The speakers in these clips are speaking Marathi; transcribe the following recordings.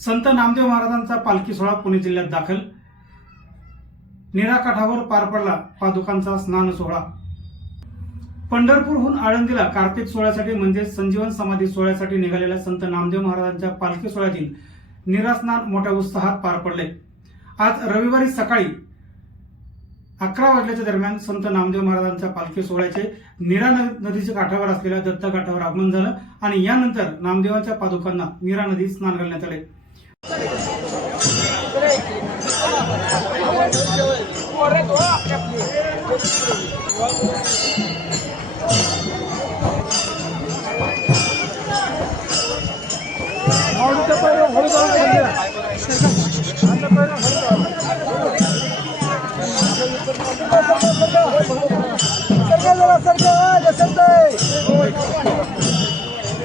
संत नामदेव महाराजांचा पालखी सोहळा पुणे जिल्ह्यात दाखल. निराकाठावर पार पडला पादुकांचा स्नान सोहळा. पंढरपूरहून आळंदीला कार्तिक सोहळ्यासाठी म्हणजे संजीवन समाधी सोहळ्यासाठी निघालेल्या संत नामदेव महाराजांच्या पालखी सोहळ्यातील निरास्नान मोठ्या उत्साहात पार पडले. आज रविवारी सकाळी अकरा वाजल्याच्या दरम्यान संत नामदेव महाराजांच्या पालखी सोहळ्याचे निरा नदीच्या काठावर असलेल्या दत्त काठावर आगमन झालं आणि यानंतर नामदेवांच्या पादुकांना निरा नदीत स्नान घालण्यात आले.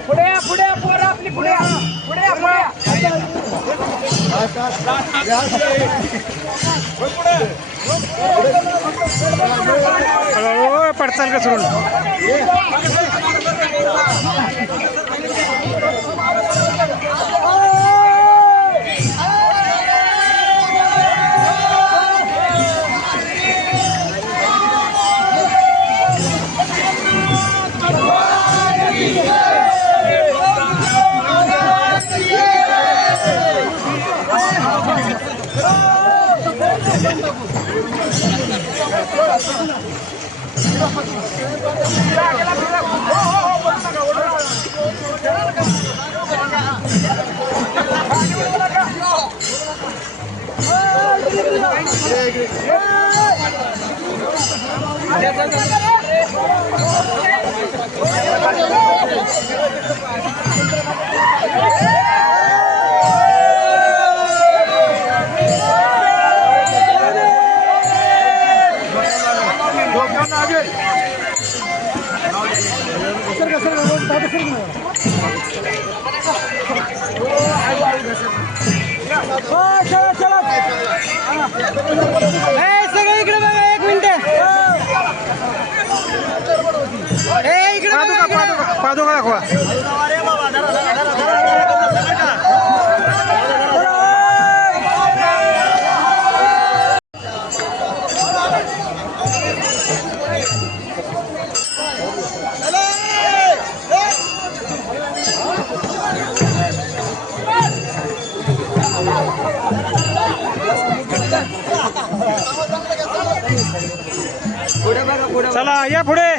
पुढे या, पुढे या, पोरं आपली पुढे या. पुढे पडचाल कसरून Yeah. पुढे या. पडचाल का सोडून ए, सगळे इकडे बघा एक मिनिट ए इकडे बघा, पादुका इकडे. पादुका पादुका दाखवा चला या पुढे.